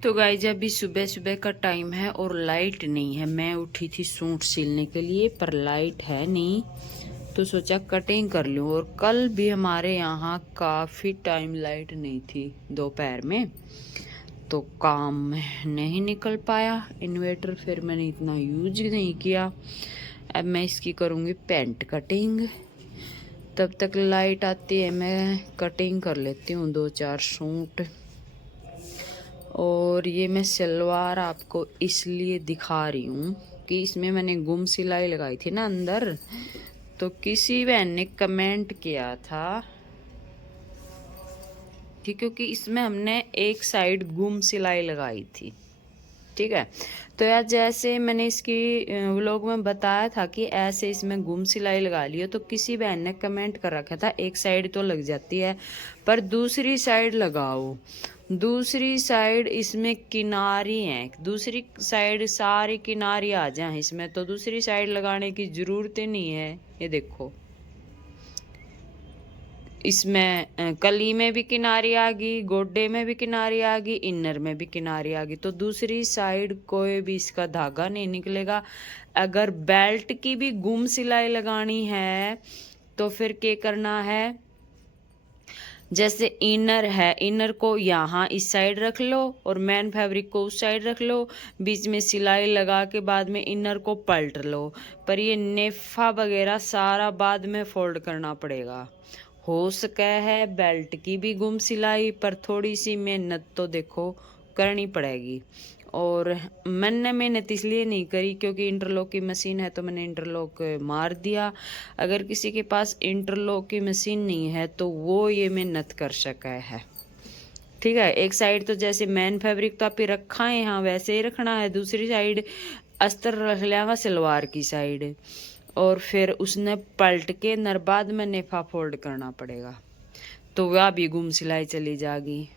तो गाइस अभी सुबह सुबह का टाइम है और लाइट नहीं है। मैं उठी थी सूट सिलने के लिए पर लाइट है नहीं, तो सोचा कटिंग कर लूँ। और कल भी हमारे यहाँ काफ़ी टाइम लाइट नहीं थी दोपहर में, तो काम नहीं निकल पाया इन्वर्टर, फिर मैंने इतना यूज नहीं किया। अब मैं इसकी करूँगी पेंट कटिंग। तब तक लाइट आती है, मैं कटिंग कर लेती हूँ 2-4 सूट। और ये मैं सलवार आपको इसलिए दिखा रही हूँ कि इसमें मैंने गुम सिलाई लगाई थी ना अंदर, तो किसी बहन ने कमेंट किया था ठीक, क्योंकि इसमें हमने एक साइड गुम सिलाई लगाई थी। ठीक है, तो यार जैसे मैंने इसकी व्लॉग में बताया था कि ऐसे इसमें गुम सिलाई लगा लियो, तो किसी बहन ने कमेंट कर रखा था एक साइड तो लग जाती है पर दूसरी साइड लगाओ। दूसरी साइड इसमें किनारी है, दूसरी साइड सारी किनारी आ जाए इसमें, तो दूसरी साइड लगाने की जरूरत ही नहीं है। ये देखो, इसमें कली में भी किनारी आ गई, गोड्डे में भी किनारी आ गई, इनर में भी किनारी आ गई, तो दूसरी साइड कोई भी इसका धागा नहीं निकलेगा। अगर बेल्ट की भी गुम सिलाई लगानी है तो फिर क्या करना है, जैसे इनर है, इनर को यहाँ इस साइड रख लो और मेन फैब्रिक को उस साइड रख लो, बीच में सिलाई लगा के बाद में इनर को पलट लो। पर ये नेफा वगैरह सारा बाद में फोल्ड करना पड़ेगा। हो सके है बेल्ट की भी गुम सिलाई, पर थोड़ी सी मेहनत तो देखो करनी पड़ेगी। और मैंने मेहनत इसलिए नहीं करी क्योंकि इंटरलॉक की मशीन है, तो मैंने इंटरलॉक मार दिया। अगर किसी के पास इंटरलॉक की मशीन नहीं है तो वो ये मेहनत कर सका है। ठीक है, एक साइड तो जैसे मेन फैब्रिक तो आप रखा है यहाँ वैसे ही रखना है, दूसरी साइड अस्तर रख लिया सलवार की साइड, और फिर उसने पलट के नरबाद में नेफा फोल्ड करना पड़ेगा, तो वह भी गुम सिलाई चली जाएगी।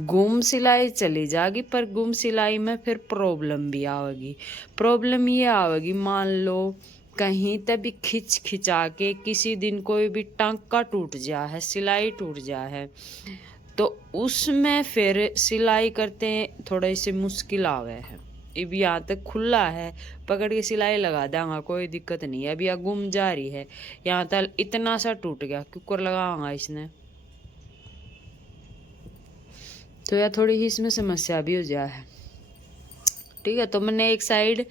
गुम सिलाई चली जाएगी, पर गुम सिलाई में फिर प्रॉब्लम भी आएगी। प्रॉब्लम ये आएगी, मान लो कहीं तभी खिंच खिंचा के किसी दिन कोई भी टांका टूट जा है, सिलाई टूट जा है, तो उसमें फिर सिलाई करते थोड़े से मुश्किल आवे है। अब यहाँ तक खुला है, पकड़ के सिलाई लगा देंगा कोई दिक्कत नहीं है। अभी यहाँ गुम जा रही है, यहाँ तक इतना सा टूट गया, कुकर लगाऊंगा इसने, तो यार थोड़ी ही इसमें समस्या भी हो जाए है। ठीक है, तो मैंने एक साइड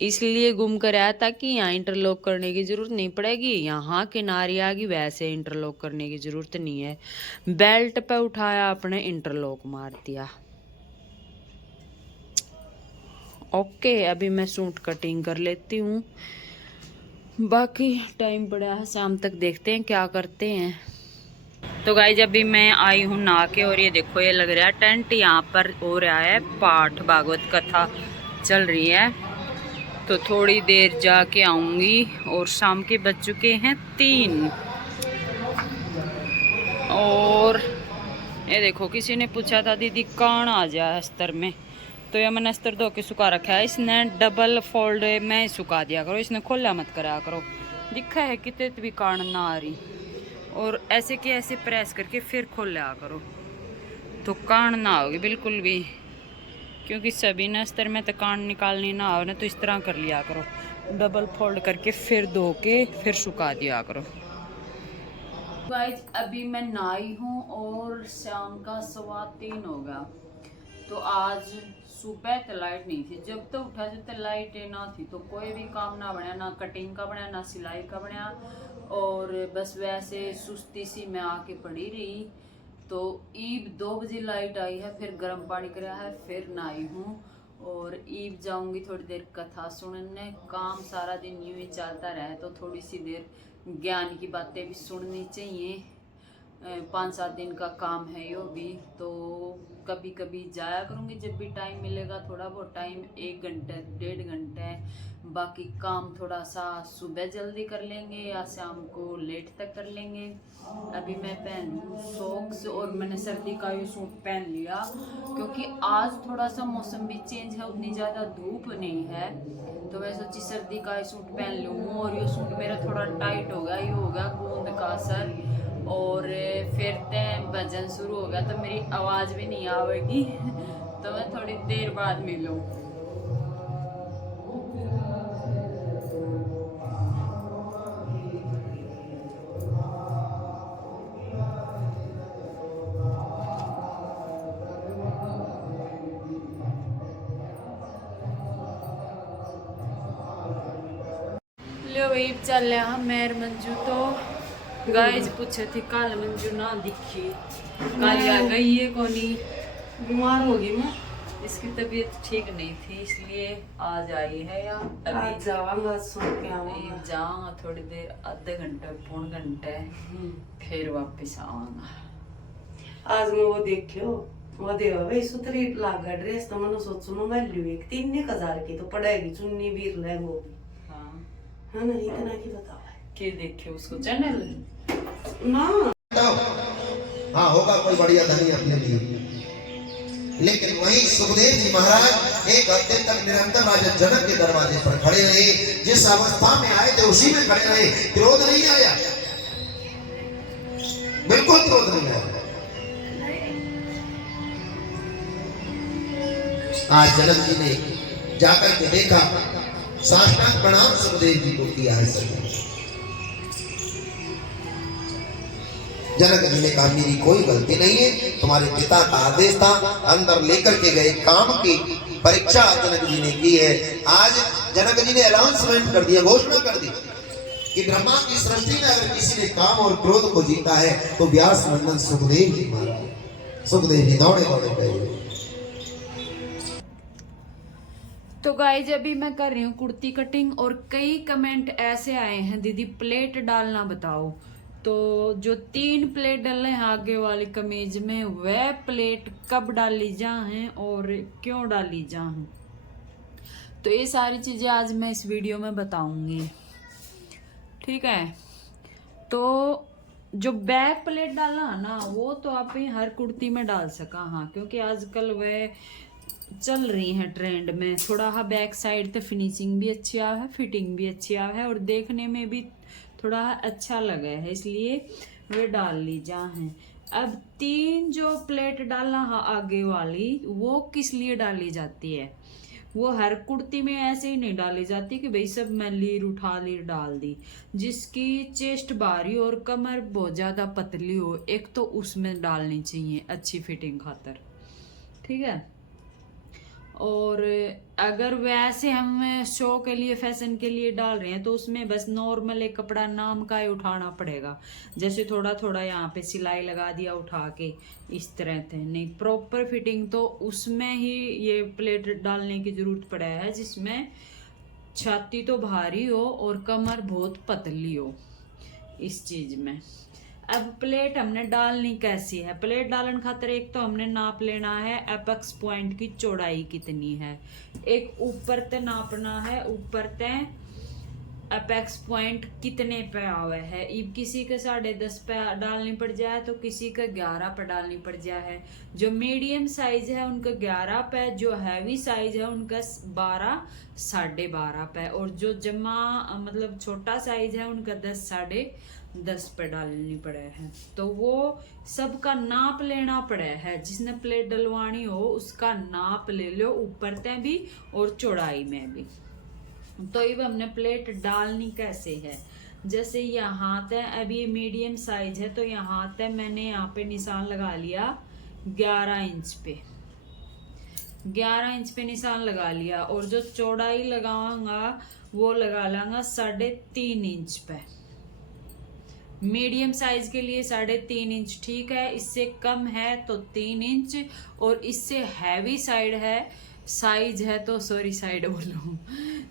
इसलिए गुम कराया ताकि यहाँ इंटरलॉक करने की जरूरत नहीं पड़ेगी, यहाँ किनारी आ गई वैसे इंटरलॉक करने की जरूरत नहीं है। बेल्ट पे उठाया आपने, इंटरलॉक मार दिया। ओके, अभी मैं सूट कटिंग कर लेती हूँ, बाकी टाइम पड़ा है शाम तक, देखते हैं क्या करते हैं। तो गाइस अभी मैं आई हूँ नहा के, और ये देखो ये लग रहा है टेंट, यहाँ पर हो रहा है पाठ, भागवत कथा चल रही है, तो थोड़ी देर जाके आऊंगी। और शाम के बज चुके हैं 3। और ये देखो किसी ने पूछा था दीदी कौन आ जाए अस्तर में, तो ये मैंने अस्तर धो के सुखा रखा है। इसने डबल फोल्ड में सुखा दिया करो, इसने खोला मत करा करो। दिखा है कितने भी कान ना आ रही, और ऐसे के ऐसे प्रेस करके फिर खोल लिया करो, तो कान ना होगी बिल्कुल भी, क्योंकि सभी ने अस्तर में तो कान निकालनी ना हो ना, तो इस तरह कर लिया करो, डबल फोल्ड करके फिर धो के फिर सुखा दिया करो। गाइस अभी मैं नहाई हूँ और शाम का 3:15 हो गया। तो आज सुबह तो लाइट नहीं थी, जब तो उठा जब तो लाइट ना थी, तो कोई भी काम ना बना, ना कटिंग का बना ना सिलाई का बना, और बस वैसे सुस्ती सी मैं आके पड़ी रही। तो ईब 2 बजे लाइट आई है, फिर गर्म पानी कराया है, फिर नहाई हूँ, और ईब जाऊंगी थोड़ी देर कथा सुनने। काम सारा दिन यूं ही चलता रहे, तो थोड़ी सी देर ज्ञान की बातें भी सुननी चाहिए। 5-7 दिन का काम है यो भी, तो कभी कभी जाया करूँगी जब भी टाइम मिलेगा, थोड़ा बहुत टाइम, 1 घंटे 1.5 घंटे। बाकी काम थोड़ा सा सुबह जल्दी कर लेंगे या शाम को लेट तक कर लेंगे। अभी मैं पहनूँ सॉक्स, और मैंने सर्दी का ये सूट पहन लिया क्योंकि आज थोड़ा सा मौसम भी चेंज है, उतनी ज़्यादा धूप नहीं है, तो मैं सोची सर्दी का ये सूट पहन लूँ। और ये सूट मेरा थोड़ा टाइट हो गया, ये हो गया गूंद का असर, और फिर तय भजन शुरू हो गया तो मेरी आवाज़ भी नहीं आवेगी तो मैं थोड़ी देर बाद मिलूँ। लो वही चल रहा मेर मंजू तो गाइस पूछे थी कल मंजू ना दिखी, कल आ गई है कोनी, बीमार हो गई मैं। इसकी तबीयत ठीक नहीं थी इसलिए आज आई है। या अभी जाऊंगा सो के आऊंगा, जाऊंगा थोड़ी देर, आधे घंटे पौन घंटे फिर वापस आऊंगा। आज मैं वो देखियो वो देवा भाई सुतरी लागा ड्रेस तो मैंने सोचू मैं वैल्यू एक 3,000 की तो पड़ेगी, चुन्नी भी लहंगो भी। हाँ है ना, इतना की बताओ के देखे उसको चैनल ना। हाँ होगा कोई बढ़िया धनी अपने लिए, लेकिन वही सुखदेव जी महाराज एक हफ्ते तक निरंतर राजा जनक के दरवाजे पर खड़े रहे। जिस अवस्था में आए थे उसी में खड़े रहे, क्रोध नहीं आया, बिल्कुल क्रोध नहीं आया। आज जनक जी ने जाकर के देखा, साष्टांग प्रणाम सुखदेव जी को किया है। जनक जी ने कहा मेरी कोई गलती नहीं है, तुम्हारे पिता का आदेश था, अंदर लेकर के गए, काम की परीक्षा जनक जी ने की है। आज जनक जी ने अनाउंसमेंट कर दिया, घोषणा कर दी कि ब्रह्मा की सृष्टि में अगर किसी ने काम और क्रोध को जीता है तो व्यास मंडल सुखदेव जी महाराज। सुखदेव जी दौड़े दौड़े गए। तो गाइज अभी मैं कर रही हूँ कुर्ती कटिंग और कई कमेंट ऐसे आए हैं दीदी प्लेट डालना बताओ। तो जो 3 प्लेट डले हैं आगे वाली कमीज में, वह प्लेट कब डाली जा हैं और क्यों डाली जा हैं, तो ये सारी चीजें आज मैं इस वीडियो में बताऊंगी। ठीक है, तो जो बैक प्लेट डालना है ना वो तो आप ही हर कुर्ती में डाल सका, हाँ, क्योंकि आजकल वह चल रही है ट्रेंड में। थोड़ा हाँ बैक साइड तो फिनिशिंग भी अच्छी आ है, फिटिंग भी अच्छी आ है और देखने में भी थोड़ा अच्छा लगा है, इसलिए वे डाल ली जा हैं। अब 3 जो प्लेट डालना है आगे वाली, वो किस लिए डाली जाती है? वो हर कुर्ती में ऐसे ही नहीं डाली जाती कि भाई सब मैं लीर उठा लीर डाल दी। जिसकी चेस्ट बारी और कमर बहुत ज्यादा पतली हो, एक तो उसमें डालनी चाहिए अच्छी फिटिंग खातर, ठीक है। और अगर वैसे हम शो के लिए फैशन के लिए डाल रहे हैं तो उसमें बस नॉर्मल एक कपड़ा नाम का ही उठाना पड़ेगा, जैसे थोड़ा थोड़ा यहाँ पे सिलाई लगा दिया उठा के, इस तरह से नहीं। प्रॉपर फिटिंग तो उसमें ही ये प्लेट डालने की जरूरत पड़ा है जिसमें छाती तो भारी हो और कमर बहुत पतली हो, इस चीज में। अब प्लेट हमने डालनी कैसी है? प्लेट डालने खातिर एक तो हमने नाप लेना है एपेक्स पॉइंट की चौड़ाई कितनी है, एक ऊपर ते नापना है, ऊपर ते एपेक्स पॉइंट कितने पे आवे है। अब किसी के 10.5 पे डालनी पड़ जाए तो किसी का 11 पे डालनी पड़ जाए। जो मीडियम साइज है उनका 11 पे, जो हैवी साइज है उनका 12 12.5 पे, और जो जमा मतलब छोटा साइज है उनका 10 पे डालनी पड़े है। तो वो सबका नाप लेना पड़े है, जिसने प्लेट डलवानी हो उसका नाप ले लो ऊपर ते भी और चौड़ाई में भी। तो अब हमने प्लेट डालनी कैसे है? जैसे यहाँ तक अभी ये मीडियम साइज है तो यहाँ तक मैंने यहाँ पे निशान लगा लिया 11 इंच पे, 11 इंच पे निशान लगा लिया, और जो चौड़ाई लगाऊंगा वो लगा लांगा 3.5 इंच पे। मीडियम साइज के लिए 3.5 इंच ठीक है, इससे कम है तो 3 इंच, और इससे हैवी साइड है साइज है तो साइड बोलूं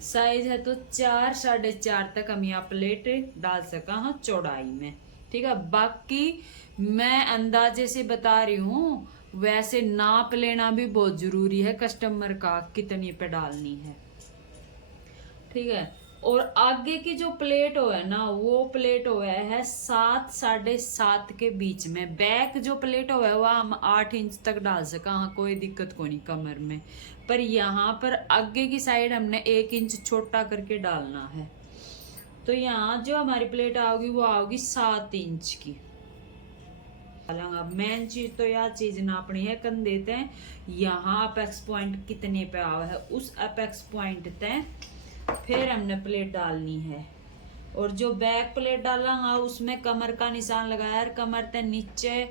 साइज है तो 4 4.5 तक हम यहाँ प्लेट डाल सका हाँ चौड़ाई में, ठीक है। बाकी मैं अंदाजे से बता रही हूँ, वैसे नाप लेना भी बहुत जरूरी है कस्टमर का, कितनी पे डालनी है, ठीक है। और आगे की जो प्लेट हो है ना वो प्लेट हो है 7 7.5 के बीच में। बैक जो प्लेट हो है वह हम 8 इंच तक डाल सका हाँ, कोई दिक्कत को नहीं कमर में। पर यहाँ पर आगे की साइड हमने 1 इंच छोटा करके डालना है। तो यहाँ जो हमारी प्लेट आओगी वो आओगी 7 इंच की, मेन चीज तो यह चीज नापनी है, कन देते हैं यहाँ अपेक्स पॉइंट कितने पे आवा है, उस अपेक्स पॉइंट तय फिर हमने प्लेट डालनी है। और जो बैक प्लेट डाला उसमें कमर का निशान लगाया, कमर तय नीचे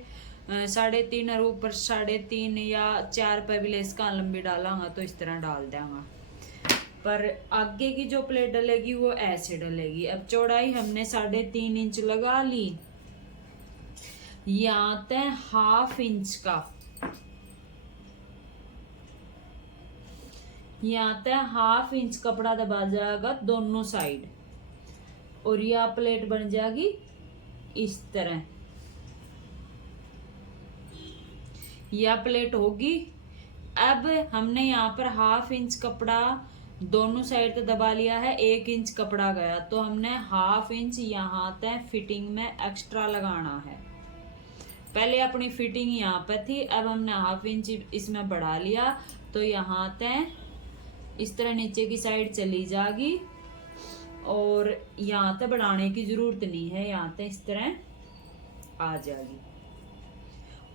3.5 और ऊपर 3.5 या 4 पे भी इसका लंबी डालांगा तो इस तरह डाल देंगे। पर आगे की जो प्लेट डलेगी वो ऐसे डलेगी। अब चौड़ाई हमने 3.5 इंच लगा ली, यहाँ तक 1/2 इंच का, यहाँ तक 1/2 इंच कपड़ा दबा जाएगा दोनों साइड और यह प्लेट बन जाएगी इस तरह। यह प्लेट होगी। अब हमने यहाँ पर 1/2 इंच कपड़ा दोनों साइड तक दबा लिया है, 1 इंच कपड़ा गया तो हमने 1/2 इंच यहाँ तक फिटिंग में एक्स्ट्रा लगाना है। पहले अपनी फिटिंग यहाँ पे थी, अब हमने 1/2 इंच इसमें बढ़ा लिया तो यहाँ तक इस तरह नीचे की साइड चली जाएगी और यहाँ तक बढ़ाने की जरूरत नहीं है, यहाँ तक इस तरह आ जाएगी।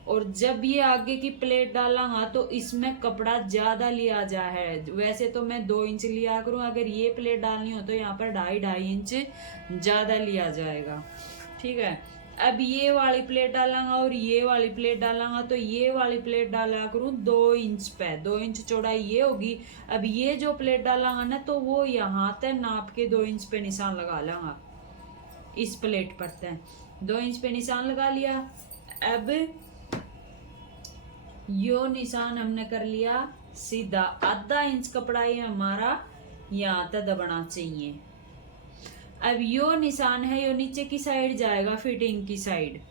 और जब ये आगे की प्लेट डाला तो इसमें कपड़ा ज्यादा लिया जा है। वैसे तो मैं 2 इंच लिया करूं, अगर ये प्लेट डालनी हो तो यहाँ पर 2.5 इंच ज्यादा लिया जाएगा। ठीक है, अब ये वाली प्लेट डालांगा और ये वाली प्लेट डालांगा तो ये वाली प्लेट डाला करूं 2 इंच पे, 2 इंच चौड़ाई ये होगी। अब ये जो प्लेट डालांगा ना तो वो यहाँ तक नाप के 2 इंच पे निशान लगा लांगा इस प्लेट पर तय 2 इंच पे निशान लगा लिया। अब यो निशान हमने कर लिया सीधा, 1/2 इंच कपड़ा ये हमारा यहाँ तक दबना चाहिए। अब यो निशान है, यो नीचे की साइड जाएगा, फिटिंग की साइड।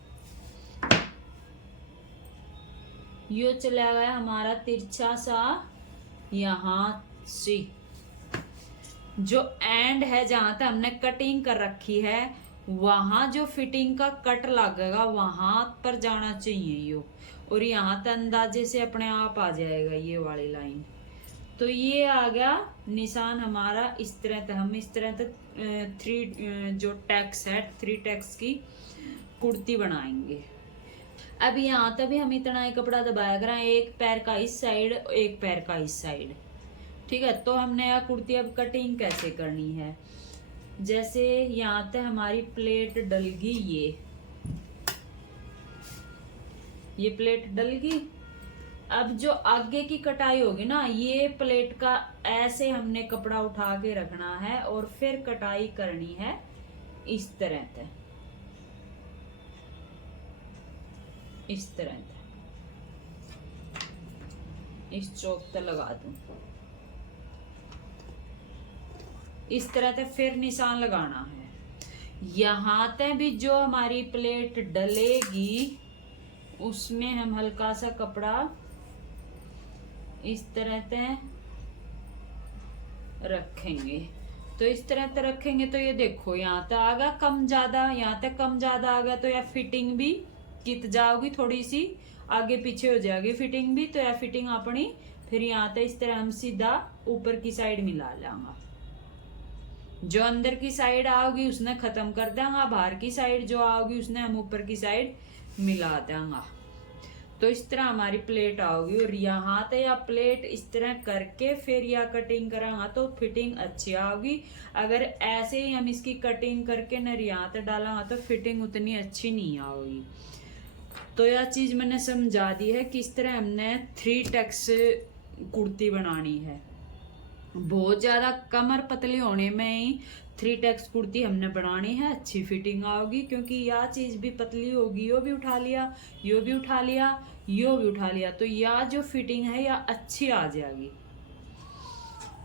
यो चला गया हमारा तिरछा सा यहाँ से, जो एंड है जहां तक हमने कटिंग कर रखी है वहां जो फिटिंग का कट लगेगा वहां पर जाना चाहिए यो, और यहाँ तक अंदाजे से अपने आप आ जाएगा ये वाली लाइन। तो ये आ गया निशान हमारा। इस तरह तक हम इस तरह तक 3 जो टैक्स है 3 टैक्स की कुर्ती बनाएंगे। अब यहाँ तक भी हम इतना ही कपड़ा दबाया करें, एक पैर का इस साइड, एक पैर का इस साइड। ठीक है, तो हमने यह कुर्ती अब कटिंग कैसे करनी है। जैसे यहाँ तक हमारी प्लेट डल गई, ये प्लेट डल गई। अब जो आगे की कटाई होगी ना, ये प्लेट का ऐसे हमने कपड़ा उठा के रखना है और फिर कटाई करनी है इस तरह से, इस तरह से, इस चौक पे लगा दूं इस तरह से, फिर निशान लगाना है। यहां तक भी जो हमारी प्लेट डलेगी उसमें हम हल्का सा कपड़ा इस तरह से रखेंगे। तो इस तरह से रखेंगे तो ये देखो यहाँ तक आ गया कम ज्यादा, यहाँ तक कम ज्यादा आ गया तो यह फिटिंग भी कित जाओगी, थोड़ी सी आगे पीछे हो जाएगी फिटिंग भी। तो यह फिटिंग अपनी फिर यहाँ तक इस तरह हम सीधा ऊपर की साइड मिला लेंगे। जो अंदर की साइड आओगी उसने खत्म कर देंगे, बाहर की साइड जो आओगी उसने हम ऊपर की साइड मिला देंगे। तो इस तरह हमारी प्लेट आओगी। और यहाँ तक या प्लेट इस तरह करके फिर या कटिंग करांगा तो फिटिंग अच्छी आओगी। अगर ऐसे ही हम इसकी कटिंग करके न यहाँ तक डालांगा तो फिटिंग उतनी अच्छी नहीं आओगी। तो यह चीज मैंने समझा दी है किस तरह हमने 3 टैक्स कुर्ती बनानी है। बहुत ज्यादा कमर पतली होने में ही 3 टैक्स कुर्ती हमने बनानी है, अच्छी फिटिंग आओगी। क्योंकि यह चीज भी पतली होगी, यो भी उठा लिया, यो भी उठा लिया, यो भी उठा लिया, तो यह जो फिटिंग है यह अच्छी आ जाएगी।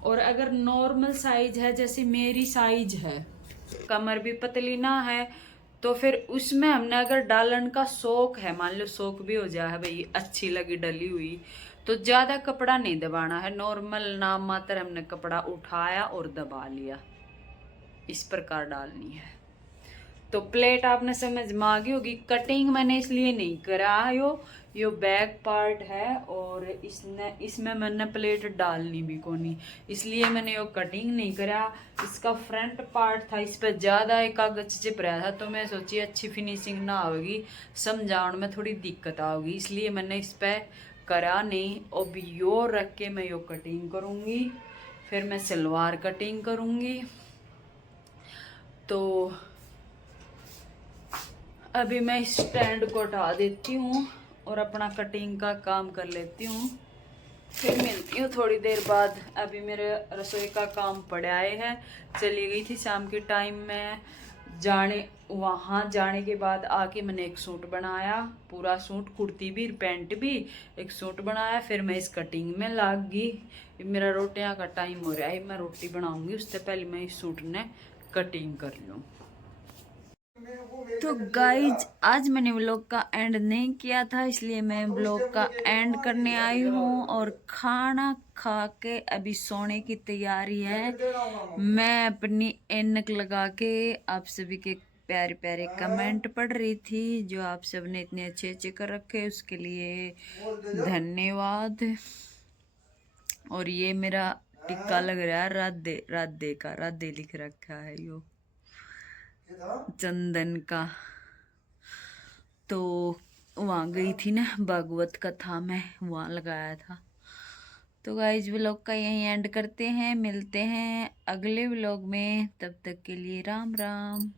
और अगर नॉर्मल साइज है जैसे मेरी साइज है, कमर भी पतली ना है, तो फिर उसमें हमने अगर डालन का शौक है, मान लो शौक भी हो जाए भाई अच्छी लगी डली हुई, तो ज्यादा कपड़ा नहीं दबाना है। नॉर्मल नाम मात्र हमने कपड़ा उठाया और दबा लिया, इस प्रकार डालनी है। तो प्लेट आपने समझ में आ गई होगी। कटिंग मैंने इसलिए नहीं करा हो यो बैक पार्ट है और इसमें मैंने प्लेट डालनी भी कोनी, इसलिए मैंने यो कटिंग नहीं करा। इसका फ्रंट पार्ट था, इस पर ज़्यादा एक कागज चिप रहा था, तो मैं सोची अच्छी फिनिशिंग ना होगी, समझाने में थोड़ी दिक्कत आओगी, इसलिए मैंने इस पर करा नहीं। अब यो रख के मैं यो कटिंग करूँगी, फिर मैं सलवार कटिंग करूँगी। तो अभी मैं इस स्टैंड को हटा देती हूँ और अपना कटिंग का काम कर लेती हूँ, फिर मिलती हूँ थोड़ी देर बाद। अभी मेरे रसोई का काम पड़ा है, चली गई थी शाम के टाइम में वहाँ जाने के बाद आके मैंने एक सूट बनाया, पूरा सूट, कुर्ती भी पैंट भी, एक सूट बनाया। फिर मैं इस कटिंग में लग गई। मेरा रोटियां का टाइम हो रहा है, मैं रोटी बनाऊंगी, उससे पहले मैं इस सूट ने कटिंग कर लूँ। तो गाइज आज मैंने व्लॉग का एंड नहीं किया था, इसलिए मैं व्लॉग का एंड करने आई हूँ और खाना खा के अभी सोने की तैयारी है। मैं अपनी ऐनक लगा के आप सभी के प्यारे प्यारे कमेंट पढ़ रही थी, जो आप सब ने इतने अच्छे अच्छे कर रखे, उसके लिए धन्यवाद। और ये मेरा टिक्का लग रहा है राधे राधे का, राधे लिख रखा है यो चंदन का। तो वहाँ गई थी ना, भागवत कथा में वहाँ लगाया था। तो गाइज व्लॉग का यहीं एंड करते हैं, मिलते हैं अगले व्लॉग में, तब तक के लिए राम राम।